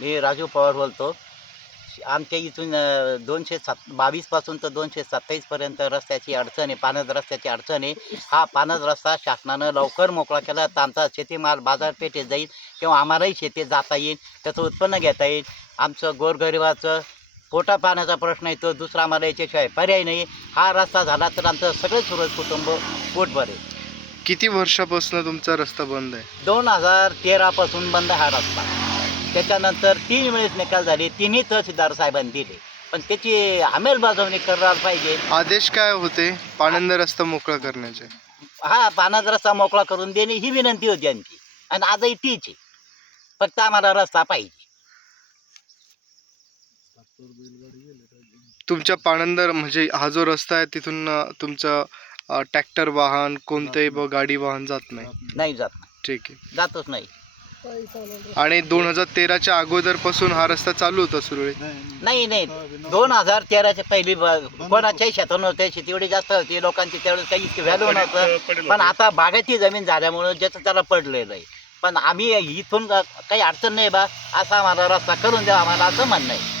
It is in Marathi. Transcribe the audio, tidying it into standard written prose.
मी राजू पवार बोलतो. आमच्या इथून 222 पासून तर 227 पर्यंत रस्त्याची अडचण आहे, पानद रस्त्याची अडचण आहे. हा पानद रस्ता शासनानं लवकर मोकळा केला तर आमचा शेतीमाल बाजारपेठेत जाईल किंवा आम्हालाही शेतीत जाता येईल, त्याचं उत्पन्न घेता येईल. आमचं गोरगरिबाचं पोटा पाण्याचा प्रश्न येतो, दुसरा आम्हाला याच्याशिवाय पर्याय नाही. हा रस्ता झाला तर आमचं सगळं सुरत कुटुंब पोटभर आहे. किती वर्षापासून तुमचा रस्ता बंद आहे? 2013 पासून बंद हा रस्ता. त्याच्यानंतर 3 वेळेस निकाल झाले, तिन्ही तहसीलदार साहेबांनी दिले, पण त्याची अंमलबजावणी करायला पाहिजे. आदेश काय होते पाणंद रस्ता मोकळा करण्याचे? हा पाण्याचा रस्ता मोकळा करून देणे ही विनंती होती आमची, आणि आजही तीच आहे. फक्त आम्हाला रस्ता पाहिजे. तुमच्या पाणंद म्हणजे हा जो रस्ता आहे तिथून तुमचं ट्रॅक्टर वाहन कोणतंही गाडी वाहन जात नाही? नाही जात, ठीक आहे. जातच नाही. आणि 2013च्या अगोदर पासून हा रस्ता चालू होता सुरळीत? नाही नाही 2013च्या पहिली कोणाच्याही शेतात नव्हते, शेती एवढी जास्त होती लोकांची, त्यावेळेस काही इतकी व्हॅल्यू नव्हतं. पण आता बागायती जमीन झाल्यामुळं ज्याचं त्याला पडलेलं आहे. पण आम्ही इथून काही अडचण नाही बा, असा आम्हाला रस्ता करून द्या, आम्हाला असं म्हणणं आहे.